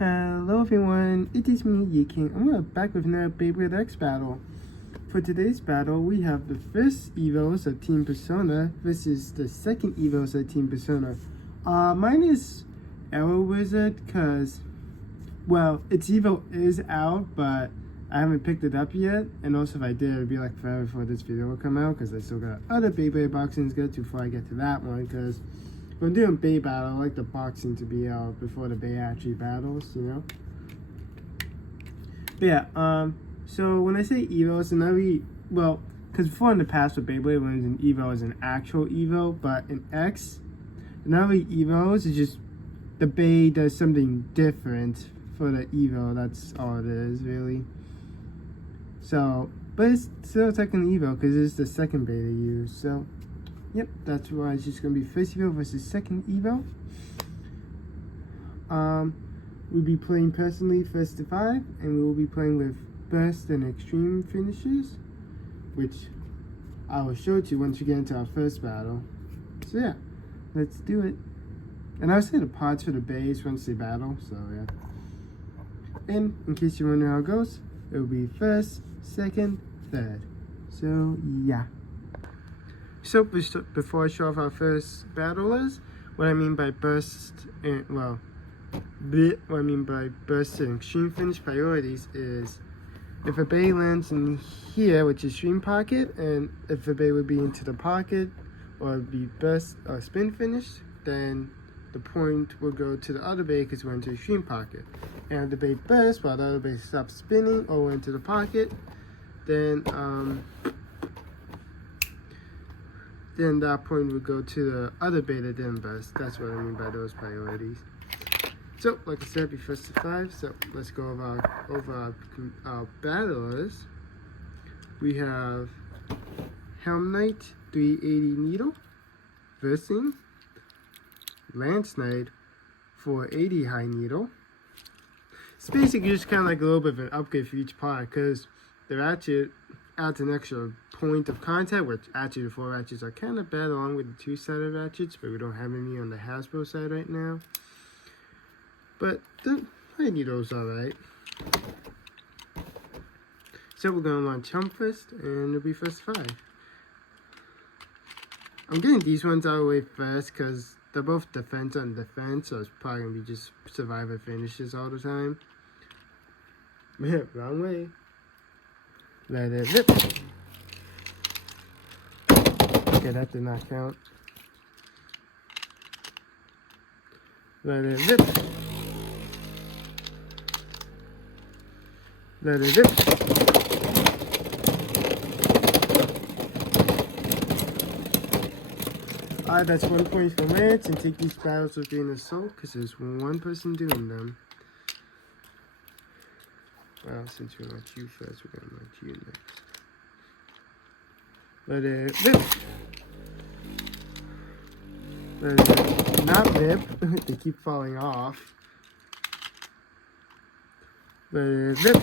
Hello everyone, it is me, Yeking, and we're back with another Beyblade X battle. For today's battle, we have the first Evos of Team Persona versus the second Evos of Team Persona. Mine is Arrow Wizard because, well, its Evo is out, but I haven't picked it up yet. And also if I did, it would be like forever before this video will come out because I still got other Beyblade boxings to get to before I get to that one because if I'm doing Bay battle, I like the boxing to be out before the Bay actually battles, you know? But yeah, so when I say Evo, it's another, well, because before in the past with Beyblade, when it was an Evo, it was an actual Evo, but in X, another Evos is just, the Bay does something different for the Evo, that's all it is, really. So, but it's still technically Evo, because it's the second Bay they use, so. Yep, that's why it's just going to be first Evo versus second Evo. We'll be playing personally first to 5, and we will be playing with best and extreme finishes, which I will show to you once we get into our first battle. So yeah, let's do it. And I'll say the pods for the base once they battle, so yeah. And in case you wonder how it goes, it will be first, second, third. So yeah. So before I show off our first battlers, what I mean by burst and what I mean by burst and extreme finish priorities is if a bay lands in here, which is stream pocket, and if a bay would be into the pocket or be burst or spin finished, then the point will go to the other bay because we're into the stream pocket. And if the bay bursts while the other bay stops spinning or went into the pocket, then that point would go to the other bay that didn't burst. That's what I mean by those priorities. So, like I said, be first to 5. So let's go over our battlers. We have Helm Knight 380 Needle versus Lance Knight 480 High Needle. It's basically just kind of like a little bit of an upgrade for each part because the ratchet adds an extra point of contact, which actually the 4 ratchets are kind of bad along with the 2-sided ratchets, but we don't have any on the Hasbro side right now. But the High Needle's alright. So we're going to launch Helm first, and it'll be first 5. I'm getting these ones out of the way first because they're both defense on defense, so it's probably going to be just survivor finishes all the time. Yeah, wrong way. Let it rip. Okay, that did not count. Let it rip. Let it rip. Alright, that's 1 point for Lance, and take these battles with being assault because there's one person doing them. Well, since we launch you first, we're gonna launch you next. Let it rip. Let it not rip. They keep falling off. Let it rip.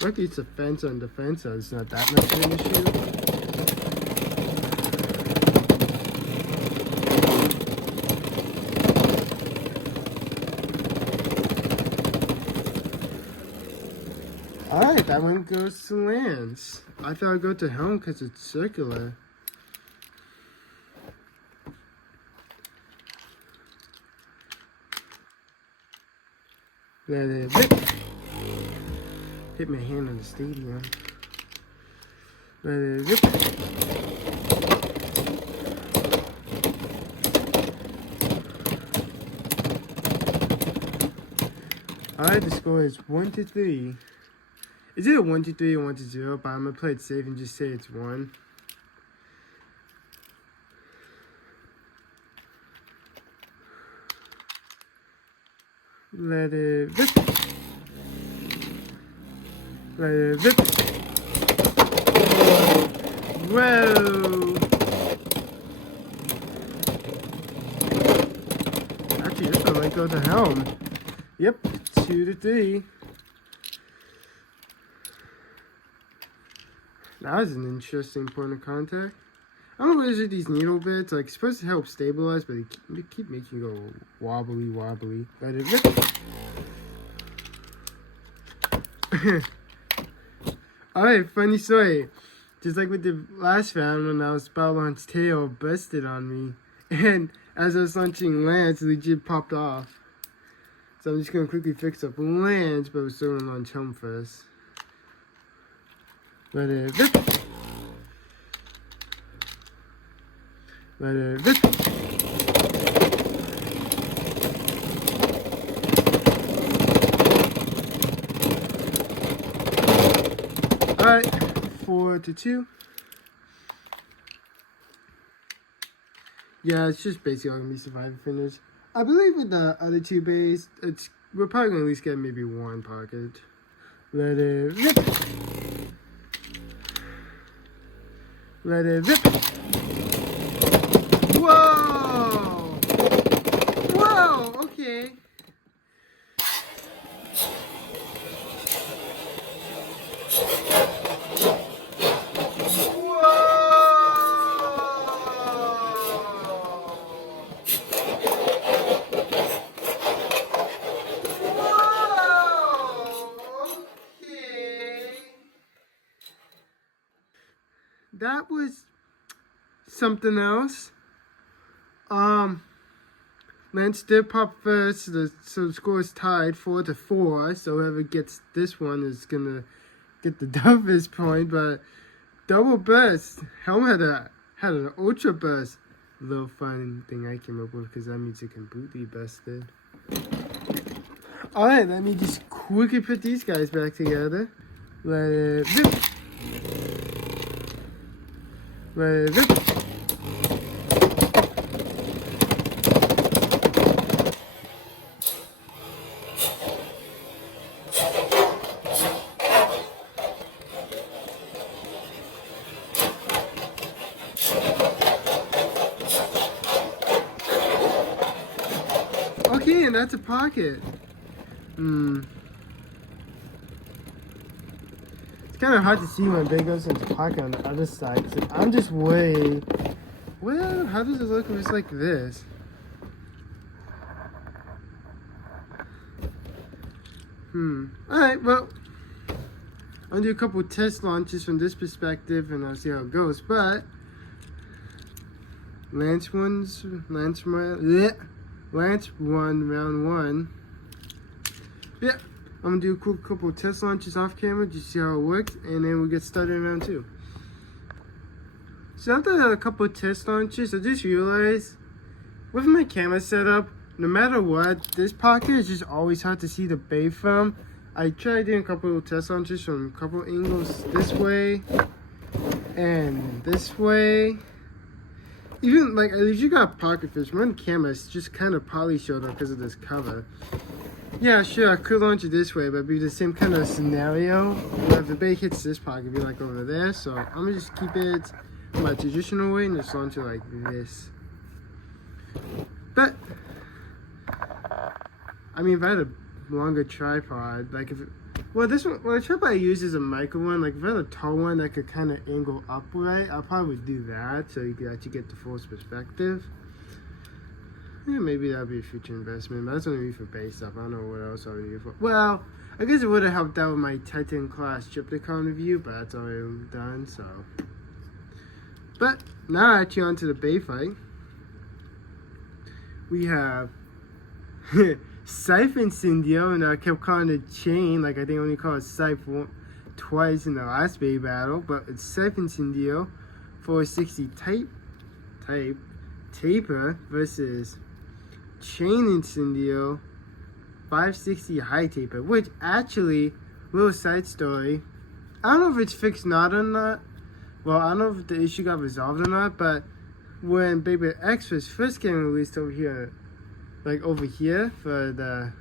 Lucky it's defense on defense, so it's not that much of an issue. Alright, that one goes to Lance. I thought I'd go to Helm because it's circular. Let it rip. Hit my hand on the stadium. Let it rip. Alright, the score is 1-3. Is it a 1-3 or 1-0? But I'm gonna play it safe and just say it's 1. Let it rip. Let it rip. Whoa! Actually, this one might go to Helm. Yep, 2-3. That was an interesting point of contact. I don't know what it is with these needle bits. Like, it's supposed to help stabilize, but they keep making you go wobbly. Let it rip. Alright, funny story. Just like with the last round when I was about to launch tail, busted on me. And as I was launching Lance, it legit popped off. So I'm just going to quickly fix up Lance, but we're still going to launch home first. Let it rip. Let it rip. Alright, 4-2. Yeah, it's just basically all gonna be survivor finish. I believe with the other two bays, we're probably gonna at least get maybe one pocket. Let it rip. Let it rip. Whoa! Whoa! Okay. That was something else. Lance did pop first, so the score is tied 4-4. So whoever gets this one is gonna get the toughest point. But double burst, Helm had an ultra burst. A little fun thing I came up with because that means it completely busted. All right, let me just quickly put these guys back together. Let it rip. Let it rip. Okay, and that's a pocket. It's kind of hard to see when Bay goes into pocket on the other side. So I'm just worried. Well, how does it look if it's like this? Alright, well, I'll do a couple test launches from this perspective and I'll see how it goes. But Lance won round one. Yeah, I'm gonna do a cool couple of test launches off camera just to see how it works, and then we'll get started in round two. So after a couple of test launches, I just realized with my camera setup, no matter what, this pocket is just always hard to see the bay from. I tried doing a couple of test launches from a couple of angles this way and this way. Even like I usually got pocket fish. One camera is just kind of poly showed up because of this cover. Yeah, sure, I could launch it this way, but it'd be the same kind of scenario. Where if the bait hits this pocket, it'd be like over there. So I'm gonna just keep it my traditional way and just launch it like this. But I mean, if I had a longer tripod, like if this one, the tripod I use is a micro one. Like if I had a tall one that could kind of angle upright, I probably would do that so you could actually get the full perspective. Yeah, maybe that would be a future investment, but that's only for base stuff. I don't know what else I would use for. Well, I guess it would have helped out with my Titan class Triptychon review, but that's already done, so. But now actually on to the bay fight. We have Siphon Syndio, and I kept calling it Chain, like I think I only called it Siphon twice in the last bay battle, but it's Siphon Syndio, 460 taper versus Chain Incendio 560 high taper, which actually, little side story, I don't know if it's fixed not or not. Well, I don't know if the issue got resolved or not, but when Beyblade X was first getting released over here, like over here for the,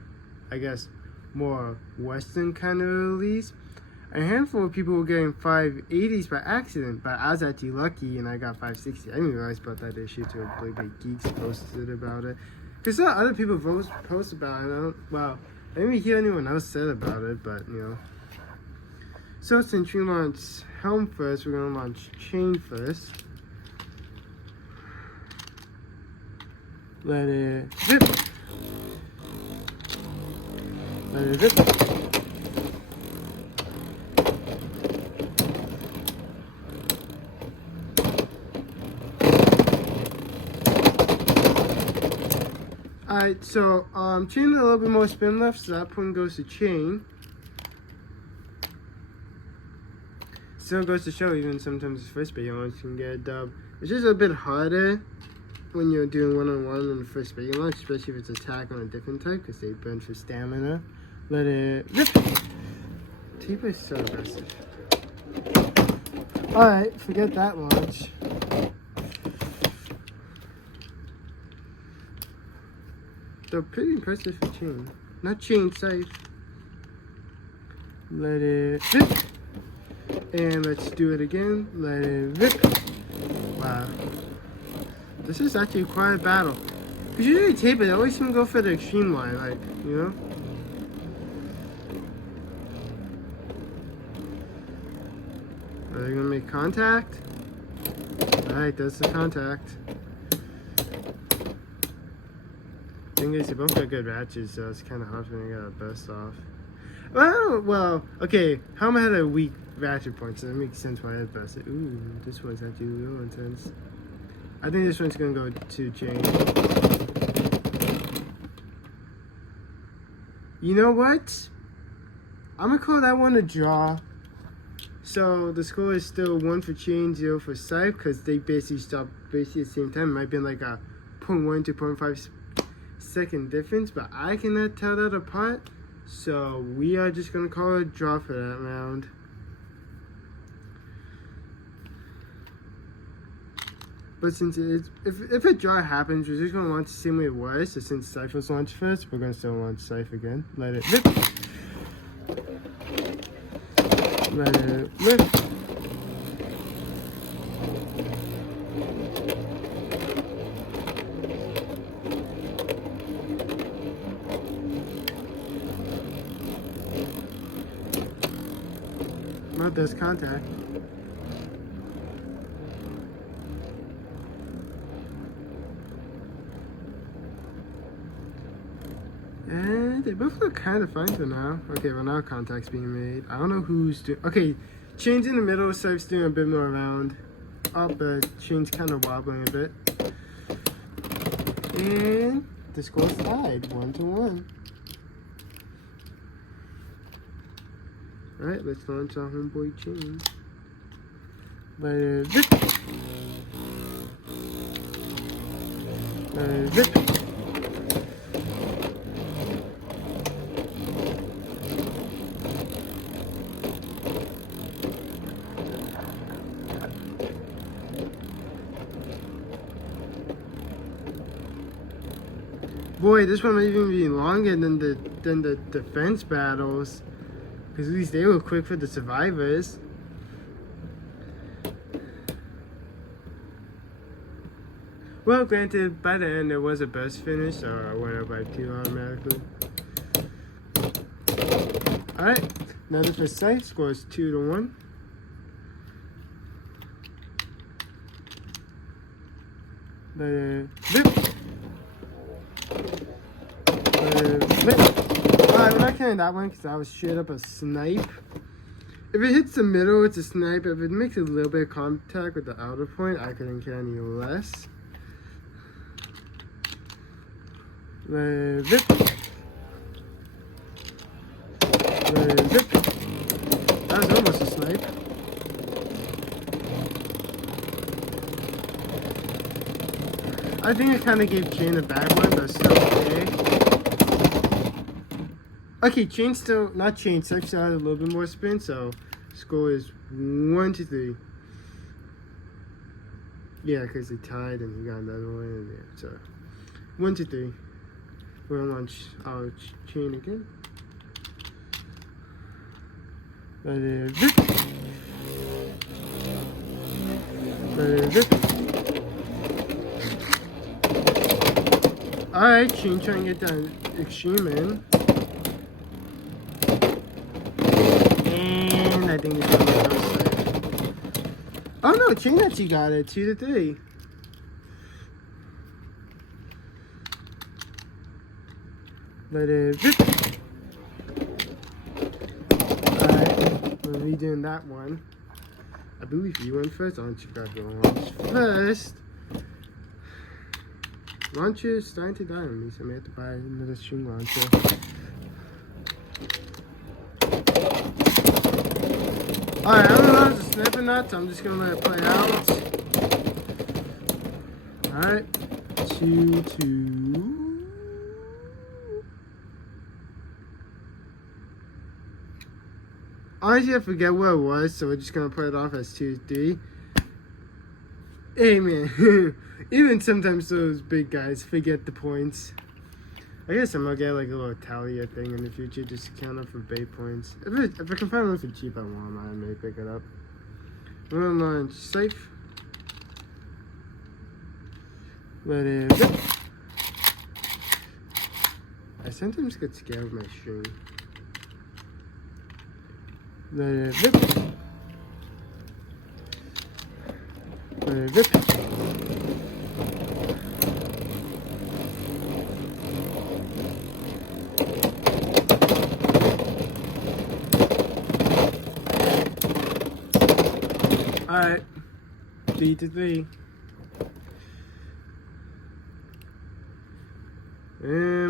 I guess, more Western kind of release, a handful of people were getting 580s by accident, but I was actually lucky and I got 560. I didn't realize about that issue till Beyblade Geeks posted about it. Because some other people post about it. Well, I didn't hear anyone else said about it, but you know. So since we launched Helm first, we're going to launch Chain first. Let it zip. Let it zip. Alright, so chain a little bit more spin left, so that point goes to chain. Still goes to show, even sometimes the first bait launch can get a dub. It's just a bit harder when you're doing one-on-one on the first bait launch, especially if it's attack on a different type, because they burn for stamina. Let it rip. Taper is so aggressive. Alright, forget that launch. They're pretty impressive for chain. Not chain safe. Let it rip. And let's do it again. Let it rip. Wow. This is actually quite a battle. Because usually taper, they always seem to go for the extreme line, like, you know? Are they gonna make contact? Alright, that's the contact. Thing is, they both got good ratchets, so it's kind of hard for me to get a burst off. Well, okay, Helmet had a weak ratchet point, so that makes sense why I busted. Ooh, this one's actually real intense. I think this one's gonna go to chain. You know what? I'm gonna call that one a draw. So the score is still 1 for chain, 0 for scythe, because they basically stopped basically at the same time. It might have been like a 0.1 to 0.5 second difference, but I cannot tell that apart. So we are just gonna call it a draw for that round. But since it's, if a draw happens, we're just gonna launch the same way it was. So since Scythe was launched first, we're gonna still launch Scythe again. Let it rip. Let it rip. Well, there's contact. And they both look kind of fine for now. Okay, well now contact's being made. I don't know who's doing. Okay, chain's in the middle, Scythe's doing a bit more around. Oh, but chain's kind of wobbling a bit. And the score's tied, 1-1. Alright, let's launch our homeboy chain. Let it zip. Let it zip. Boy, this one might even be longer than the defense battles, because at least they were quick for the survivors. Well, granted, by the end there was a burst finish, so I went up by 2 automatically. Alright, another for Scythe, scores 2-1. Zip. Alright, we're not counting that one because I was straight up a snipe. If it hits the middle, it's a snipe. If it makes a little bit of contact with the outer point, I couldn't care any less. Zip. Zip. That was almost a snipe. I think I kind of gave Chain a bad one, but still okay. Okay, Chain still, not Chain, Scythe still had a little bit more spin, so score is 1-3. Yeah, because they tied and he got another one in there, so 1-3. We're gonna launch our Chain again. Let it zip. Let it zip. Alright, Chain trying to get that extreme in. And I think it's going to go. Oh no, Chain actually got it, 2-3. Let it rip. Alright, we're redoing that one. I believe you went first. Aren't you got to launch first? Launcher is starting to die on me, so I may have to buy another string launcher. Alright, I don't know if it's snap or not, so I'm just gonna let it play out. Alright, 2-2. Honestly, I forget what it was, so we're just gonna put it off as 2-3. Hey man, even sometimes those big guys forget the points. I guess I'm gonna get like a little Talia thing in the future just to count up for bait points. If I can find one for cheap at Walmart, I may pick it up. I'm gonna launch safe. Let it rip. I sometimes get scared with my string. Let it rip. Let it rip. Alright, 3-3.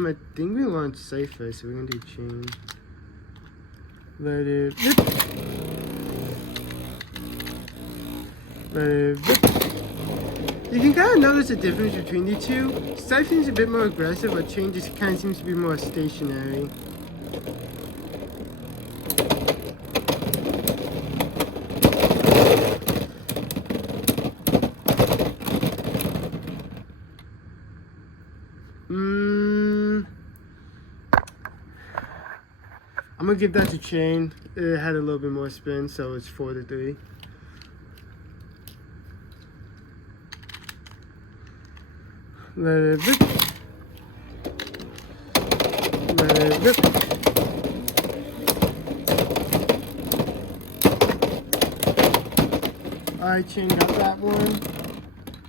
I think we launched safe first, so we're gonna do chain. Let it rip. Let it rip. You can kind of notice the difference between the two. Safe seems a bit more aggressive, but chain just kind of seems to be more stationary. I'm gonna give that to chain. It had a little bit more spin, so it's 4-3. Let it rip. Let it rip. Alright, chain got that one.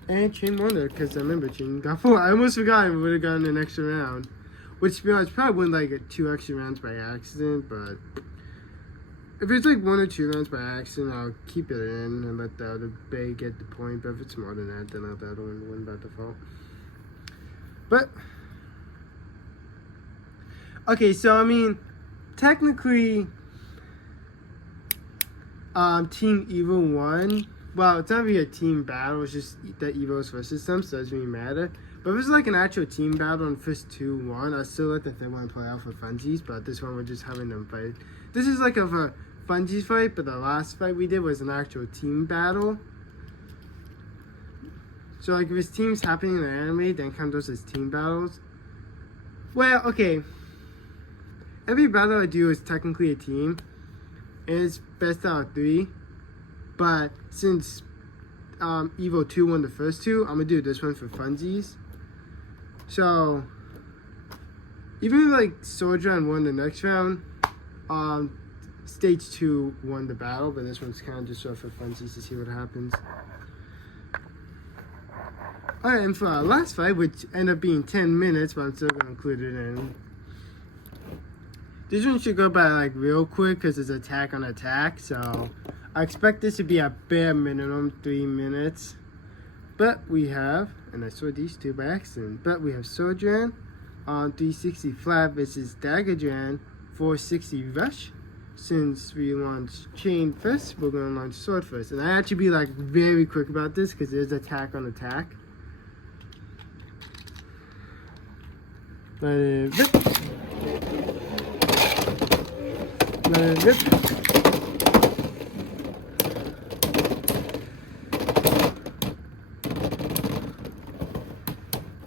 And chain won it, because I remember chain got 4. I almost forgot we would have gotten an extra round. Which, to be honest, probably win like 2 extra rounds by accident, but if it's like 1 or 2 rounds by accident, I'll keep it in and let the other bay get the point. But if it's more than that, then I'll let the other one win by default. But, okay, so I mean, technically, Team Evil won. Well, it's not really a team battle, it's just the Evils versus them, so it doesn't really matter. But if it's like an actual team battle and first 2-1, I still let the third one play out for funsies, but this one we're just having them fight. This is like a funsies fight, but the last fight we did was an actual team battle. So like if it's teams happening in the anime, then count those as team battles. Well, okay. Every battle I do is technically a team, and it's best out of 3. But since Evo 2 won the first 2, I'm gonna do this one for funsies. So, even if like Sojourn won the next round, Stage 2 won the battle, but this one's kind of just sort of for funsies to see what happens. Alright, and for our last fight, which ended up being 10 minutes, but I'm still gonna include it in. This one should go by like real quick because it's attack on attack, so I expect this to be a bare minimum 3 minutes. But we have, and I saw these 2 by accident, but we have Sojourn on 360 flat versus Daggerjan 460 rush. Since we launched chain first, we're going to launch sword first. And I actually be like very quick about this because there's attack on attack. Let it rip. Let it rip.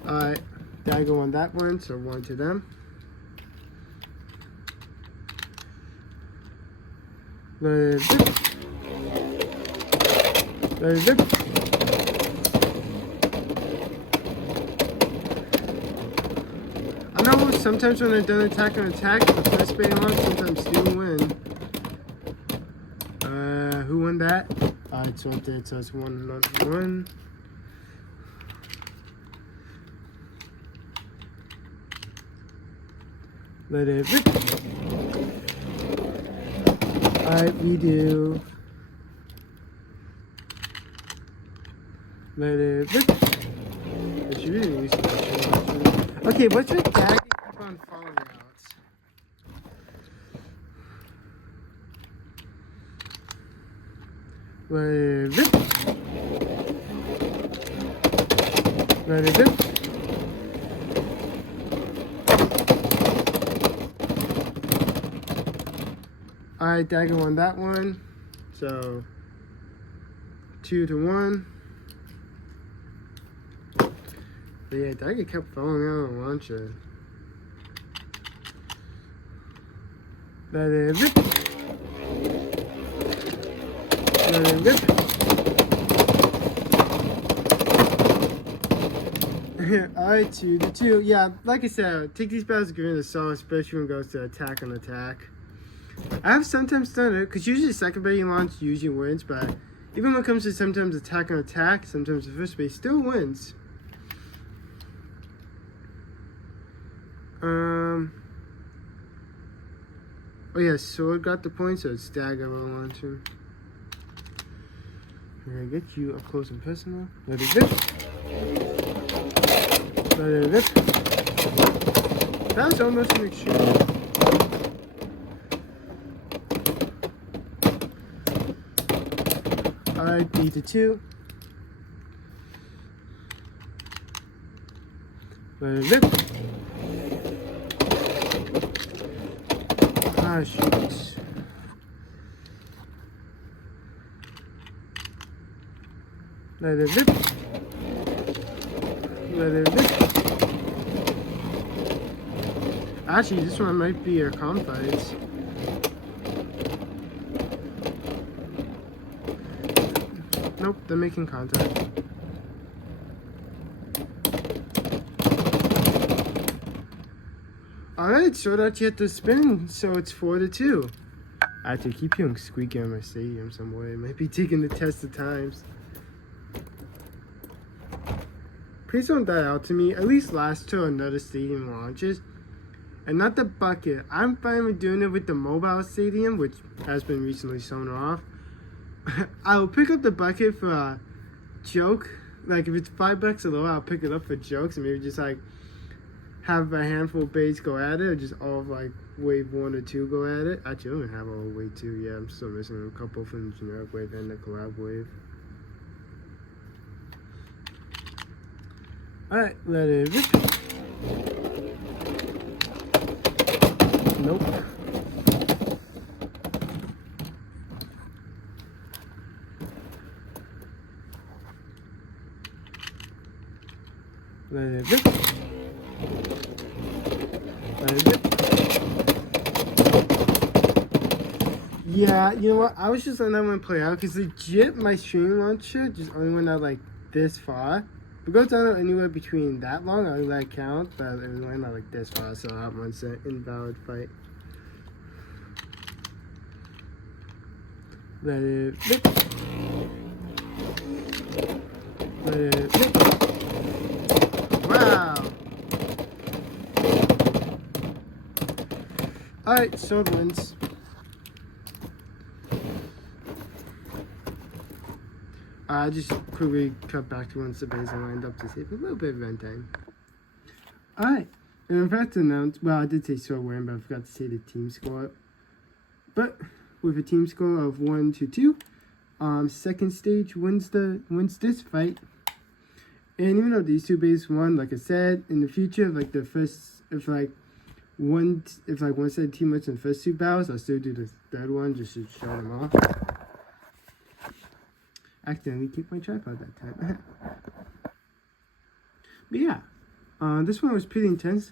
Alright, Dagger won that one, so 1 to them. Let it rip. Let it rip. I know sometimes when they're done attack on attack, the first bay on sometimes do win. Who won that? It's right there, so it's 1-1. Let it rip. Alright, redo. Let it rip. It should really use that. Okay, what's your tag keep on falling out? Let it rip. Let it rip. Alright, Dagger won that one. So 2-1. But yeah, Dagger kept falling out on launcher. Let it rip. Let it rip. Alright, 2-2. Yeah, like I said, take these battles with a grain of salt, especially when it goes to attack on attack. I have sometimes done it, because usually the second base launch usually wins, but even when it comes to sometimes attack on attack, sometimes the first base still wins. Oh yeah, Sword got the point, so it's Dagger will launch him. I'm gonna get you up close and personal. Let it rip. Let it rip. That was almost an extreme. Alright, 3-2. Let it rip. Ah, shoot. Let it rip. Let it rip. Actually, this one might be a calm fight. Nope, they're making contact. Alright, so that you have to spin, so it's 4-2. I have to keep hearing squeaking in my stadium somewhere. It might be taking the test of times. Please don't die out to me. At least last till another stadium launches. And not the bucket. I'm fine with doing it with the mobile stadium, which has been recently sewn off. I'll pick up the bucket for a joke. Like if it's $5 a low, I'll pick it up for jokes and maybe just like have a handful of baits go at it, or just all of like wave 1 or 2 go at it. Actually, I don't have all wave 2. Yeah, I'm still missing a couple from the generic wave and the collab wave. Alright, let it rip. Nope. Let it rip. Let it rip. Yeah, you know what? I was just letting that one play out because legit my stream launcher just only went out like this far. If it goes down anywhere between that long, I would let it count, but it went out like this far, so that one's an invalid fight. Let it rip. Let it rip. Wow. Alright, Sword wins. I just quickly cut back to once the base and lined up to save a little bit of event time. Alright, and I'm about to announce, well, I did say Sword win, but I forgot to say the team score. But with a team score of 1-2, second stage wins this fight. And even though these two bases won, like I said, in the future, if one side of the team wins in the first 2 battles, I'll still do the third one just to show them off. Accidentally kicked my tripod that time. But yeah, this one was pretty intense.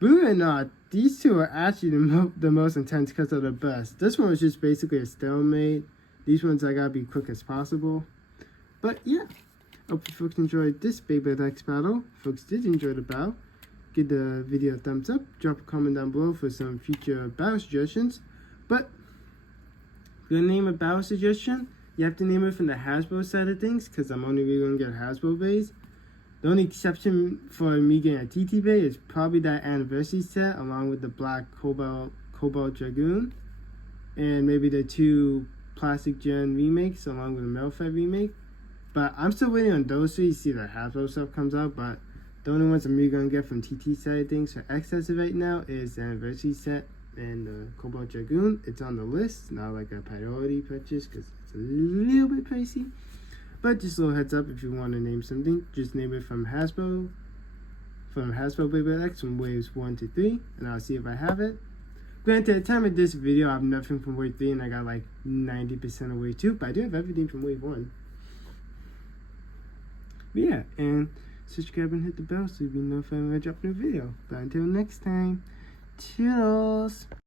Believe it or not, these two are actually the most intense because of the best. This one was just basically a stalemate. These ones I gotta be quick as possible. But yeah, hope you folks enjoyed this Beyblade X battle. If folks did enjoy the battle, give the video a thumbs up. Drop a comment down below for some future battle suggestions. But if you're gonna name a battle suggestion, you have to name it from the Hasbro side of things, because I'm only really gonna get Hasbro base. The only exception for me getting a TT Blade is probably that anniversary set along with the black Cobalt Dragoon. And maybe the 2 Plastic Gen remakes along with the Metal Fed remake. But I'm still waiting on those 3 to see if the Hasbro stuff comes out. But the only ones I'm really going to get from TT side of things for X as of right now is the anniversary set and the Cobalt Dragoon. It's on the list, not like a priority purchase because it's a little bit pricey. But just a little heads up, if you want to name something, just name it from Hasbro Beyblade X from waves 1 to 3, and I'll see if I have it. Granted, at the time of this video, I have nothing from wave 3, and I got like 90% of wave 2, but I do have everything from wave 1. But yeah, and subscribe and hit the bell so you'll be notified when I drop a new video. But until next time, toodles!